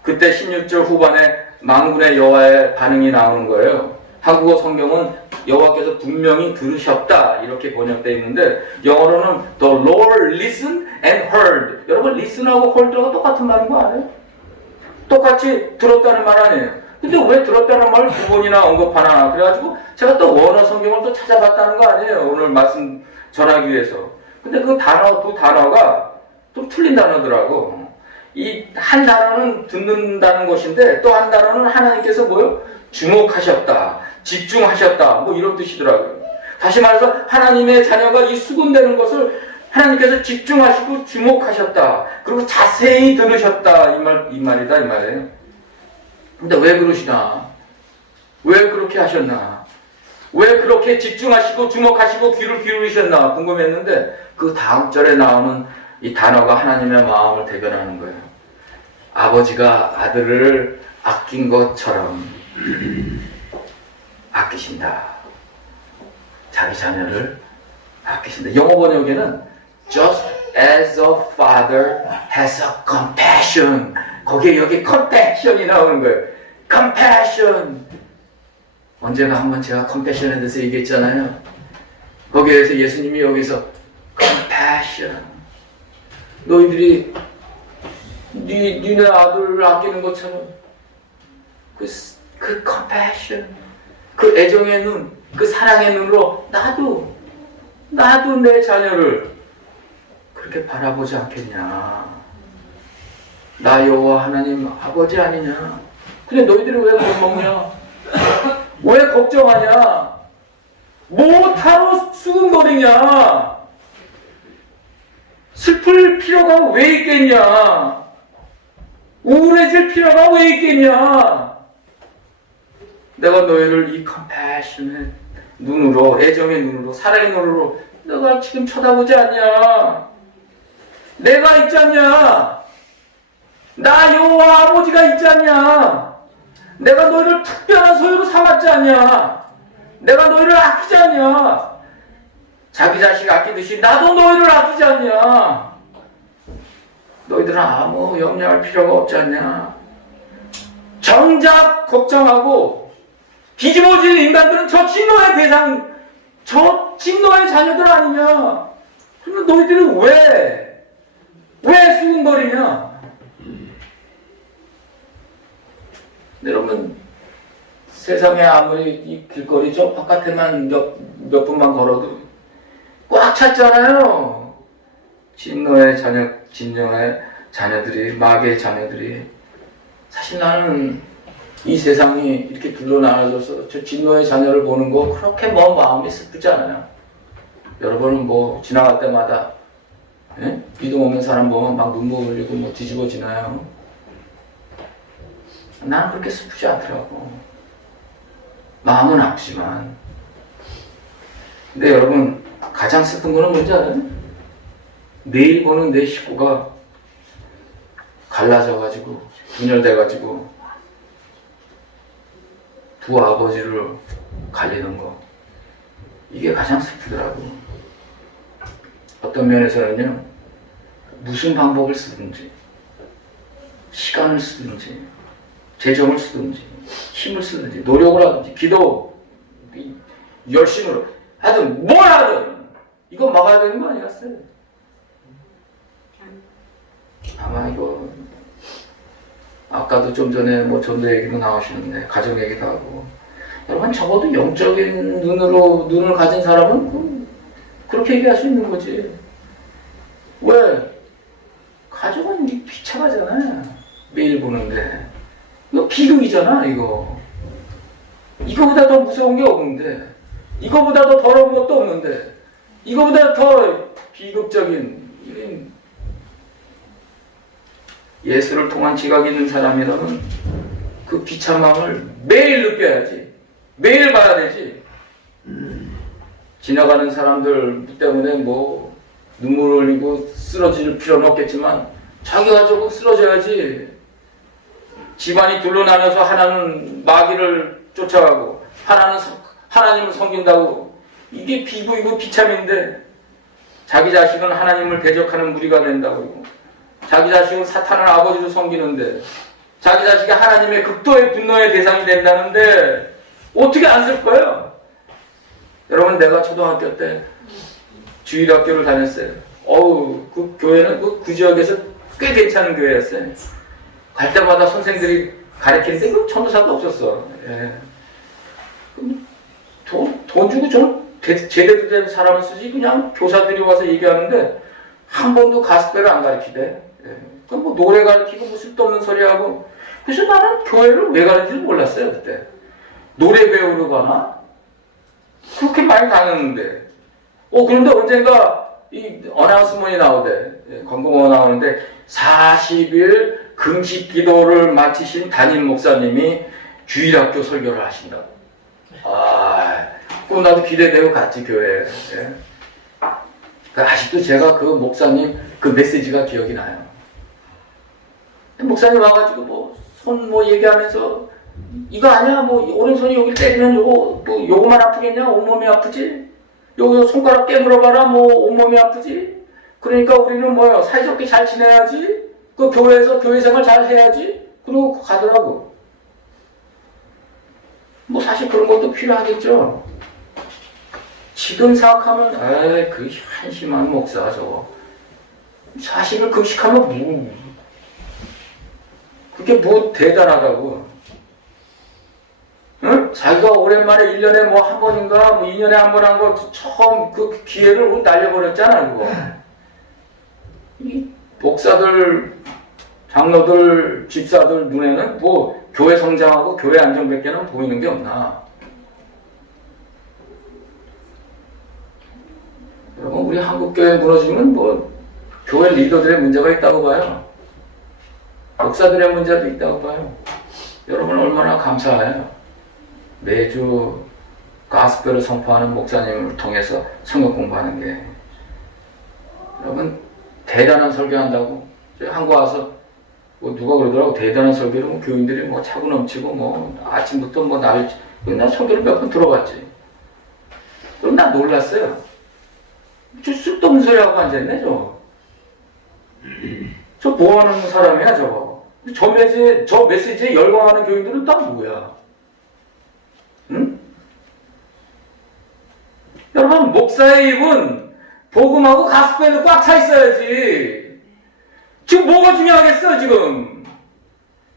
그때 16절 후반에 만군의 여호와의 반응이 나오는 거예요. 한국어 성경은 여호와께서 분명히 들으셨다 이렇게 번역되어 있는데 영어로는 The Lord listened and heard. 여러분 listen하고 heard가 똑같은 말인 거 알아요? 똑같이 들었다는 말 아니에요. 근데 왜 들었다는 말을 두 번이나 언급하나? 그래가지고 제가 또 원어 성경을 또 찾아봤다는 거 아니에요. 오늘 말씀 전하기 위해서. 근데 그 두 단어가 좀 틀린 단어더라고. 이 한 단어는 듣는다는 것인데 또 한 단어는 하나님께서 뭐요? 주목하셨다, 집중하셨다, 뭐 이런 뜻이더라고요. 다시 말해서 하나님의 자녀가 이 수군되는 것을 하나님께서 집중하시고 주목하셨다, 그리고 자세히 들으셨다, 이 말이에요. 근데 왜 그러시나? 왜 그렇게 하셨나? 왜 그렇게 집중하시고 주목하시고 귀를 기울이셨나 궁금했는데 그 다음 절에 나오는 이 단어가 하나님의 마음을 대변하는 거예요. 아버지가 아들을 아낀 것처럼 아끼신다. 자기 자녀를 아끼신다. 영어 번역에는 just as a father has a compassion. 거기에 여기 compassion이 나오는 거예요. compassion. 언제가 한번 제가 compassion에 대해서 얘기했잖아요. 거기에 대해서 예수님이 여기서 compassion. 너희들이 니네 아들을 아끼는 것처럼 그 compassion, 그 애정의 눈, 그 사랑의 눈으로 나도 내 자녀를 그렇게 바라보지 않겠냐. 나 여호와 하나님 아버지 아니냐. 근데 너희들이 왜 겁먹냐? 왜 걱정하냐? 뭐하러 수근거리냐? 슬플 필요가 왜 있겠냐? 우울해질 필요가 왜 있겠냐? 내가 너희를 이 compassion의 눈으로, 애정의 눈으로, 사랑의 눈으로 너가 지금 쳐다보지 않냐? 내가 있지 않냐? 나 여호와 아버지가 있지 않냐? 내가 너희를 특별한 소유로 삼았지 않냐? 내가 너희를 아끼지 않냐? 자기 자식 아끼듯이 나도 너희를 아끼지 않냐? 너희들은 아무 염려할 필요가 없지 않냐? 정작 걱정하고 뒤집어진 인간들은 저 진노의 자녀들 아니냐? 그런데 너희들은 왜 수근거리냐? 여러분, 세상에 아무리 이 길거리 저 바깥에만 몇 분만 걸어도 꽉 찼잖아요. 진노의 자녀들이, 마귀의 자녀들이. 사실 나는 이 세상이 이렇게 둘러나눠져서 저 진노의 자녀를 보는 거 그렇게 뭐 마음이 슬프지 않아요. 여러분은 뭐 지나갈 때마다 믿음 없는 사람 보면 막 눈물 흘리고 뭐 뒤집어지나요? 나는 그렇게 슬프지 않더라고. 마음은 아프지만. 근데 여러분, 가장 슬픈 거는 뭔지 알아요? 내일 보는 내 식구가 갈라져가지고 분열돼가지고 두 아버지를 갈리는 거, 이게 가장 슬프더라고. 어떤 면에서는요, 무슨 방법을 쓰든지 시간을 쓰든지 재정을 쓰든지 힘을 쓰든지 노력을 하든지 기도 열심으로 하든 뭘 하든 이거 막아야 되는 거 아니겠어요? 아마 이거 아까도 좀 전에 뭐 전도 얘기도 나오시는데 가정 얘기도 하고 여러분 적어도 영적인 눈을 가진 사람은 그렇게 얘기할 수 있는 거지. 왜? 가족은 비참하잖아. 매일 보는데 이거 비극이잖아. 이거보다 더 무서운 게 없는데 이거보다 더 더러운 것도 없는데 이거보다 더 비극적인 예수를 통한 지각이 있는 사람이라면 그 비참함을 매일 느껴야지. 매일 봐야 되지. 지나가는 사람들 때문에 뭐 눈물 흘리고 쓰러질 필요는 없겠지만 자기 가족은 쓰러져야지. 집안이 둘로 나눠서 하나는 마귀를 쫓아가고 하나는 하나님을 섬긴다고 이게 비극이고 비참인데 자기 자식은 하나님을 대적하는 무리가 된다고 자기 자식은 사탄을 아버지로 섬기는데 자기 자식이 하나님의 극도의 분노의 대상이 된다는데 어떻게 안 슬퍼요? 여러분 내가 초등학교 때 주일학교를 다녔어요. 그 교회는 그 지역에서 꽤 괜찮은 교회였어요. 갈 때마다 선생들이 가르치는데 그 천도사도 없었어. 예. 돈 주고 좀 제대로 된 사람을 쓰지 그냥 교사들이 와서 얘기하는데 한 번도 가스펠을 안 가르치대. 예. 그럼 뭐 노래 가르치고 뭐 쓸데없는 소리 하고 그래서 나는 교회를 왜 가는지 몰랐어요 그때. 노래 배우러 가나? 그렇게 많이 다녔는데 그런데 언젠가 이 어나운스먼이 나오대. 예, 광고가 나오는데 40일 금식 기도를 마치신 담임 목사님이 주일학교 설교를 하신다고. 그럼 나도 기대되고 갔지 교회에. 예. 아직도 제가 그 목사님 그 메시지가 기억이 나요. 목사님 와가지고 손 얘기하면서 이거 아니야 오른손이 여기 때리면 요거만 아프겠냐? 온몸이 아프지? 요 손가락 깨물어봐라 온몸이 아프지? 그러니까 우리는 사이좋게 잘 지내야지. 그 교회에서 교회 생활 잘 해야지. 그러고 가더라고. 사실 그런 것도 필요하겠죠. 지금 생각하면 그 한심한 목사 저거 사실을 금식하면 그게 대단하다고. 응? 자기가 오랜만에 1년에 한 번인가 2년에 한 번 한 거 처음 그 기회를 날려버렸잖아 그거. 이 목사들 장로들 집사들 눈에는 교회 성장하고 교회 안정밖에는 보이는 게 없나. 여러분 우리 한국교회 무너지면 교회 리더들의 문제가 있다고 봐요. 목사들의 문제도 있다고 봐요. 여러분 얼마나 감사해요. 매주 가스펠을 선포하는 목사님을 통해서 성경 공부하는 게. 여러분 대단한 설교한다고 한국 와서 누가 그러더라고. 대단한 설교를 교인들이 차고 넘치고 아침부터 나 설교를 몇 번 들어봤지. 그럼 나 놀랐어요. 저 쓸데없는 소리 하고 앉아있네 저 뭐하는 사람이야 저거. 저 메시지에 열광하는 교인들은 다 뭐야. 응? 여러분 목사의 입은 복음하고 가스펠로 꽉 차 있어야지. 지금 뭐가 중요하겠어 지금.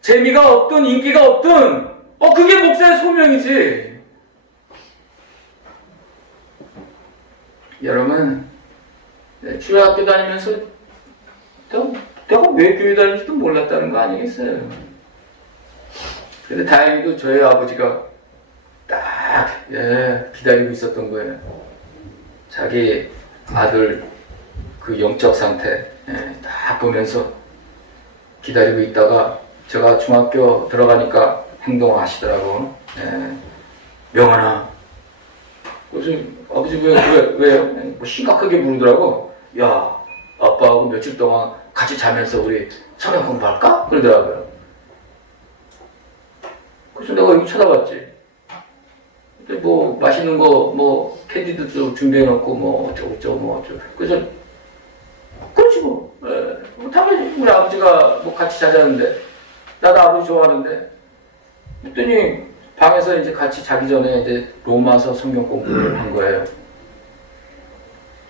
재미가 없든 인기가 없든 그게 목사의 소명이지. 여러분 주일학교 다니면서 내가 왜 교회 다니는지도 몰랐다는 거 아니겠어요. 근데 다행히도 저희 아버지가 딱 기다리고 있었던 거예요. 자기 아들 그 영적 상태 딱 보면서 기다리고 있다가 제가 중학교 들어가니까 행동을 하시더라고. 명환아. 그래서 아버지 왜요? 심각하게 물으더라고. 야 아빠하고 며칠 동안 같이 자면서 우리 성경 공부할까? 그러더라고요. 그래서 내가 여기 쳐다봤지. 근데 맛있는 거 캔디도 좀 준비해놓고 어쩌고. 그래서 그렇지 당연히 우리 아버지가 같이 자자는데 나도 아버지 좋아하는데 그랬더니 방에서 이제 같이 자기 전에 이제 로마서 성경 공부를 한 거예요.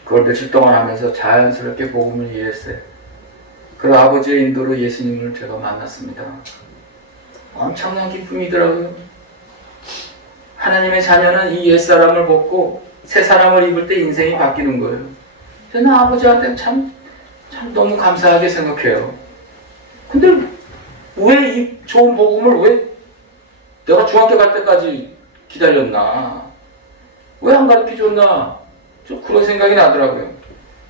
그걸 며칠 동안 하면서 자연스럽게 복음을 이해했어요. 그 아버지의 인도로 예수님을 제가 만났습니다. 엄청난 기쁨이더라고요. 하나님의 자녀는 이 옛사람을 벗고 새 사람을 입을 때 인생이 바뀌는 거예요. 저는 아버지한테 참 너무 감사하게 생각해요. 근데 왜 이 좋은 복음을 왜 내가 중학교 갈 때까지 기다렸나? 왜 안 가르쳐 줬나? 좀 그런 생각이 나더라고요.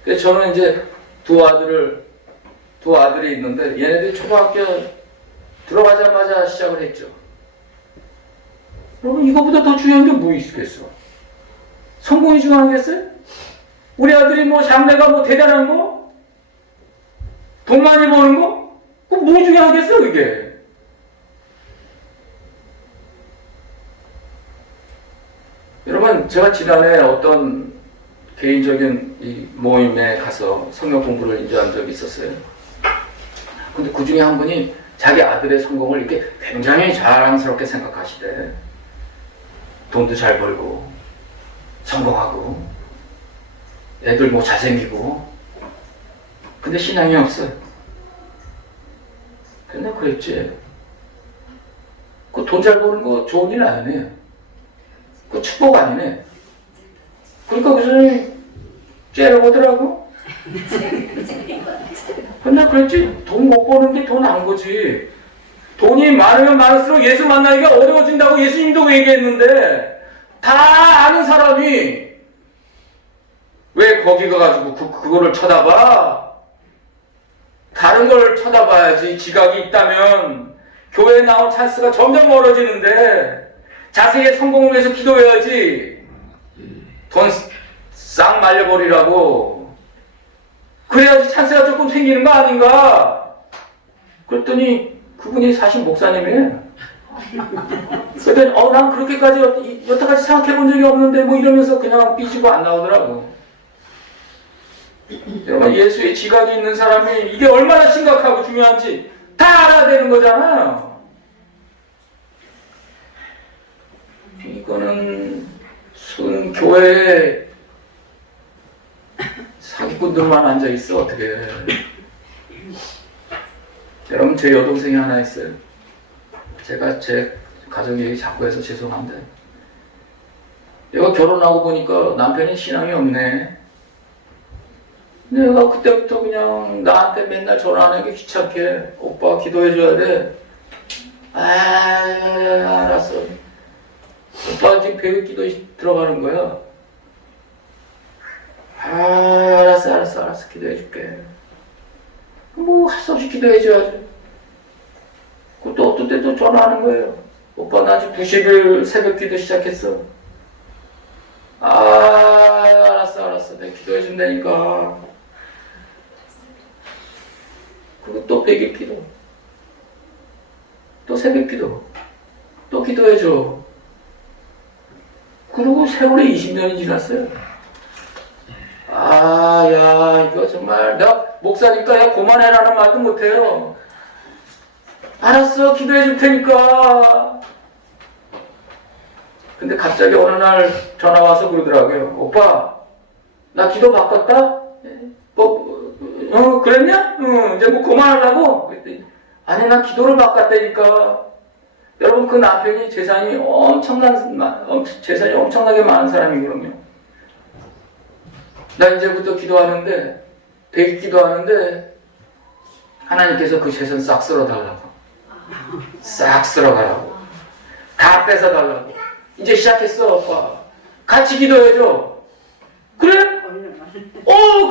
그래서 저는 이제 두 아들이 있는데 얘네들이 초등학교 들어가자마자 시작을 했죠. 여러분 이거보다 더 중요한 게 뭐 있겠어? 성공이 중요하겠어요? 우리 아들이 뭐 장래가 뭐 대단한 거? 돈 많이 버는 거? 그거 뭐 중요하겠어 그게? 여러분 제가 지난해 어떤 개인적인 이 모임에 가서 성경 공부를 인도한 적이 있었어요. 근데 그 중에 한 분이 자기 아들의 성공을 이렇게 굉장히 자랑스럽게 생각하시대. 돈도 잘 벌고 성공하고 애들 뭐 잘생기고 근데 신앙이 없어요. 근데 그랬지. 그 돈 잘 버는 거 좋은 일 아니네. 그 축복 아니네. 그러니까 그 사람이 째려보더라고. 근데 그랬지. 돈 못 버는 게 더 나은 거지. 돈이 많으면 많을수록 예수 만나기가 어려워진다고 예수님도 얘기했는데 다 아는 사람이 왜 거기 가가지고 그거를 쳐다봐? 다른 걸 쳐다봐야지. 지각이 있다면 교회에 나온 찬스가 점점 멀어지는데 자세히 성공을 위해서 기도해야지. 돈 싹 말려버리라고. 그래야지 찬스가 조금 생기는 거 아닌가? 그랬더니 그분이 사실 목사님이에요. 그랬더니 난 그렇게까지 여태까지 생각해 본 적이 없는데 뭐 이러면서 그냥 삐지고 안 나오더라고. 여러분 예수의 지각이 있는 사람이 이게 얼마나 심각하고 중요한지 다 알아야 되는 거잖아요. 이거는 순 교회에 사기꾼들만 앉아있어 어떻게. 여러분 제 여동생이 하나 있어요. 제가 제 가족 얘기 자꾸 해서 죄송한데 얘가 결혼하고 보니까 남편이 신앙이 없네. 내가 그때부터 그냥 나한테 맨날 전화 안 하기 귀찮게 오빠 기도해줘야 돼. 알았어. 오빠 지금 배우 기도 들어가는 거야. 알았어 기도해줄게. 뭐 할 수 없이 기도해줘야지. 또 어떤 때 또 전화하는 거예요. 오빠 나 지금 90일 새벽 기도 시작했어. 알았어 내가 기도해준다니까. 그리고 또 100일 기도, 또 새벽 기도, 또 기도해줘. 그리고 세월이 20년이 지났어요. 야 이거 정말 내가 목사니까 야 그만해라는 말도 못해요. 알았어 기도해줄 테니까. 근데 갑자기 어느 날 전화 와서 그러더라고요. 오빠 나 기도 바꿨다? 그랬냐? 이제 뭐 그만하려고? 그랬더니 아니 나 기도를 바꿨다니까. 여러분 그 남편이 재산이 엄청나게 많은 사람이거든요. 나 이제부터 기도하는데 되게 기도하는데 하나님께서 그 재산 싹 쓸어달라고. 싹 쓸어가라고. 다 뺏어달라고. 이제 시작했어 오빠. 같이 기도해줘. 그래?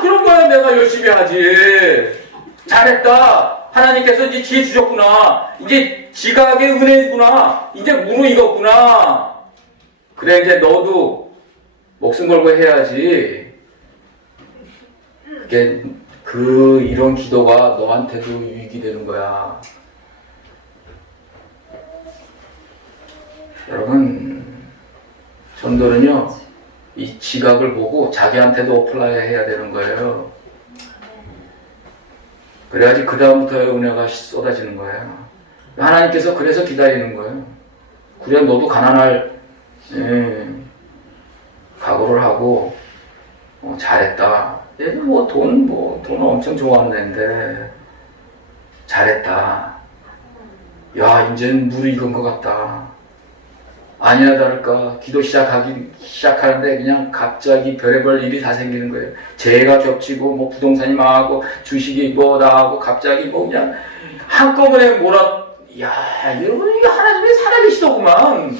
그런 거야. 내가 열심히 하지. 잘했다. 하나님께서 이제 지혜 주셨구나. 이제 지각의 은혜구나. 이제 무르익었구나. 그래 이제 너도 목숨 걸고 해야지. 그게 이런 기도가 너한테도 유익이 되는 거야. 여러분 전도는요 이 지각을 보고 자기한테도 어플라이 해야 되는 거예요. 그래야지 그 다음부터의 은혜가 쏟아지는 거예요. 하나님께서 그래서 기다리는 거예요. 그래 너도 가난할 각오를 하고 잘했다. 얘는 돈 엄청 좋아하는 애인데 잘했다. 야 이제는 물이 익은 것 같다. 아니나 다를까 기도 시작하는데 그냥 갑자기 별의별 일이 다 생기는 거예요. 재해가 겹치고 뭐 부동산이 망하고 주식이 뭐 나하고 갑자기 뭐 그냥 한꺼번에 야 여러분 이게 하나님이 살아계시더구만.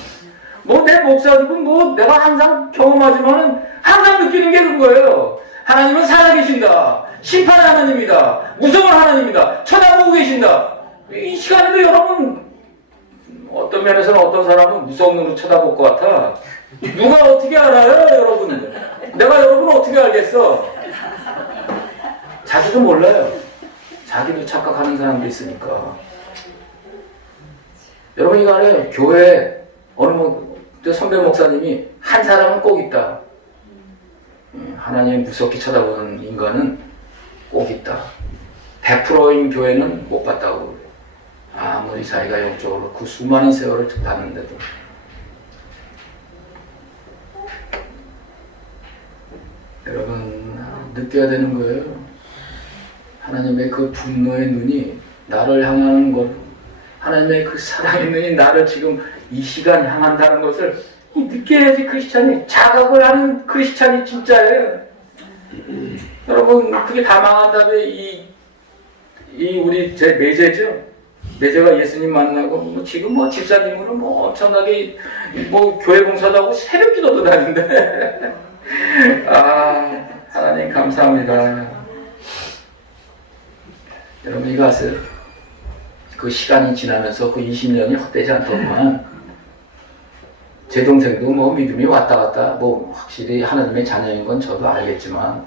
뭐 내 목사들은 뭐 내가 항상 경험하지만은 항상 느끼는 게 그거예요. 하나님은 살아계신다. 심판의 하나님이다. 무서운 하나님이다. 쳐다보고 계신다. 이 시간에도 여러분 어떤 면에서는 어떤 사람은 무서운 눈으로 쳐다볼 것 같아. 누가 어떻게 알아요, 여러분? 내가 여러분을 어떻게 알겠어? 자기도 몰라요. 자기도 착각하는 사람도 있으니까. 여러분 이거 알아요? 교회에 선배 목사님이 한 사람은 꼭 있다. 하나님 무섭게 쳐다보는 인간은 꼭 있다. 100%인 교회는 못 봤다고 그래요. 아무리 자기가 영적으로 그 수많은 세월을 봤는데도. 여러분 느껴야 되는 거예요. 하나님의 그 분노의 눈이 나를 향하는 것, 하나님의 그 사랑의 눈이 나를 지금 이 시간 향한다는 것을 느껴야지 크리스찬이, 자각을 하는 크리스찬이 진짜예요. 여러분 그게 다 망한 다음에 우리 제 매제죠. 매제가 예수님 만나고 지금 집사님으로 엄청나게 교회 봉사도 하고 새벽 기도도 다니는데 하나님 감사합니다. 여러분 이거 아세요? 그 시간이 지나면서 그 20년이 헛되지 않더구만. 제 동생도 믿음이 왔다 갔다 확실히 하나님의 자녀인 건 저도 알겠지만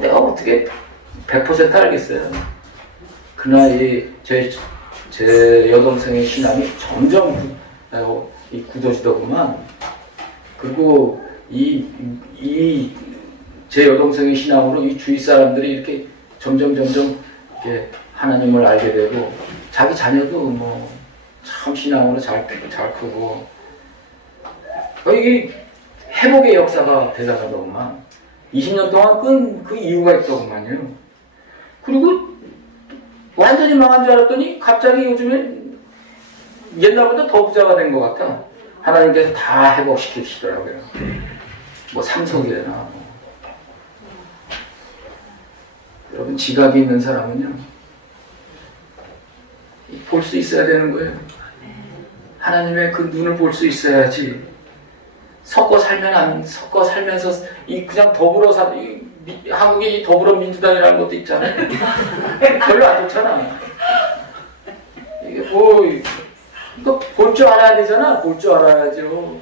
내가 어떻게 100% 알겠어요. 그러나 제 여동생의 신앙이 점점 굳어지더구만. 그리고 제 여동생의 신앙으로 이 주위 사람들이 이렇게 점점 이렇게 하나님을 알게 되고, 자기 자녀도 참 신앙으로 잘 크고, 이게 회복의 역사가 대단하더구만. 20년 동안 그 이유가 있더구만요. 그리고 완전히 망한 줄 알았더니 갑자기 요즘에 옛날보다 더 부자가 된 것 같아. 하나님께서 다 회복시키시더라고요. 삼석이래나. 여러분 지각이 있는 사람은요, 볼 수 있어야 되는 거예요. 하나님의 그 눈을 볼 수 있어야지. 섞어 살면서 그냥 한국의 더불어민주당이라는 것도 있잖아요. 별로 안 좋잖아. 이게 이거 볼 줄 알아야 되잖아. 볼 줄 알아야죠.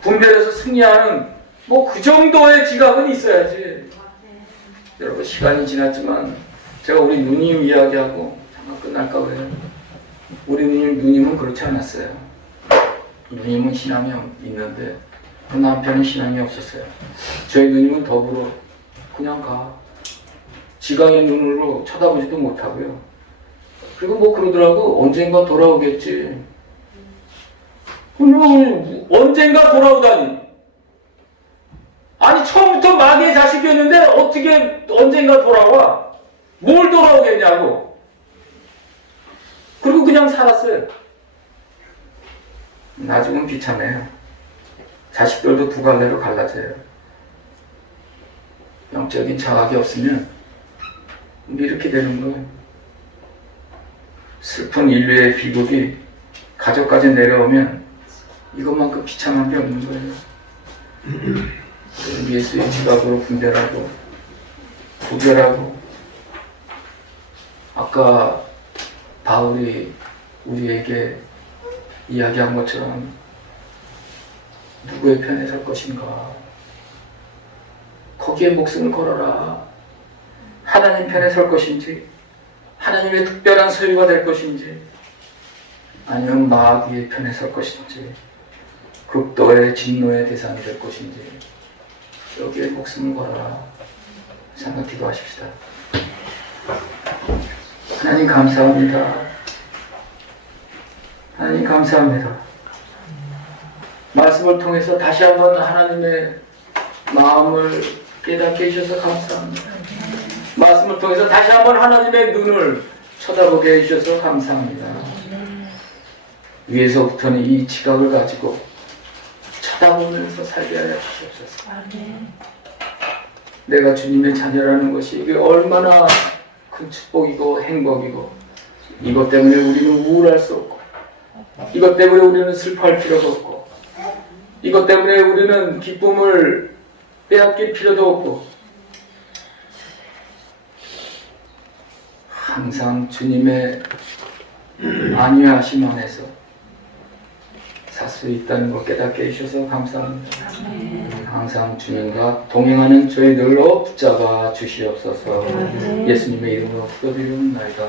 분별해서 승리하는 그 정도의 지각은 있어야지. 여러분 시간이 지났지만 제가 우리 누님 이야기하고 잠깐 끝날까 그래요. 우리 누님은 그렇지 않았어요. 누님은 신앙이 있는데 그 남편은 신앙이 없었어요. 저희 누님은 더불어 그냥 가. 지각의 눈으로 쳐다보지도 못하고요. 그리고 그러더라고. 언젠가 돌아오겠지. 언젠가 돌아오다니. 아니 처음부터 마귀의 자식이었는데 어떻게 언젠가 돌아와? 뭘 돌아오겠냐고. 그리고 그냥 살았어요. 나중은 비참해요. 자식들도 두 갈래로 갈라져요. 영적인 자각이 없으면 이렇게 되는 거예요. 슬픈 인류의 비극이 가족까지 내려오면 이것만큼 비참한 게 없는 거예요. 예수의 지각으로 분별하고 구별하고, 아까 바울이 우리에게 이야기한 것처럼 누구의 편에 설 것인가, 거기에 목숨을 걸어라. 하나님 편에 설 것인지, 하나님의 특별한 소유가 될 것인지, 아니면 마귀의 편에 설 것인지, 극도의 진노의 대상이 될 것인지, 여기에 목숨을 걸어라. 생각 기도하십시다. 하나님 감사합니다. 하나님 감사합니다. 말씀을 통해서 다시 한번 하나님의 마음을 깨닫게 해주셔서 감사합니다. 말씀을 통해서 다시 한번 하나님의 눈을 쳐다보게 해주셔서 감사합니다. 위에서부터는 이 지각을 가지고 쳐다보면서 살게 하여 주시옵소서. 내가 주님의 자녀라는 것이 이게 얼마나 큰 축복이고 행복이고, 이것 때문에 우리는 우울할 수 없고, 이것 때문에 우리는 슬퍼할 필요가 없고, 이것 때문에 우리는 기쁨을 빼앗길 필요도 없고, 항상 주님의 안위하심 안에서 살 수 있다는 것 깨닫게 해주셔서 감사합니다. 항상 주님과 동행하는 저희들로 붙잡아 주시옵소서. 예수님의 이름으로 기도드리옵나이다.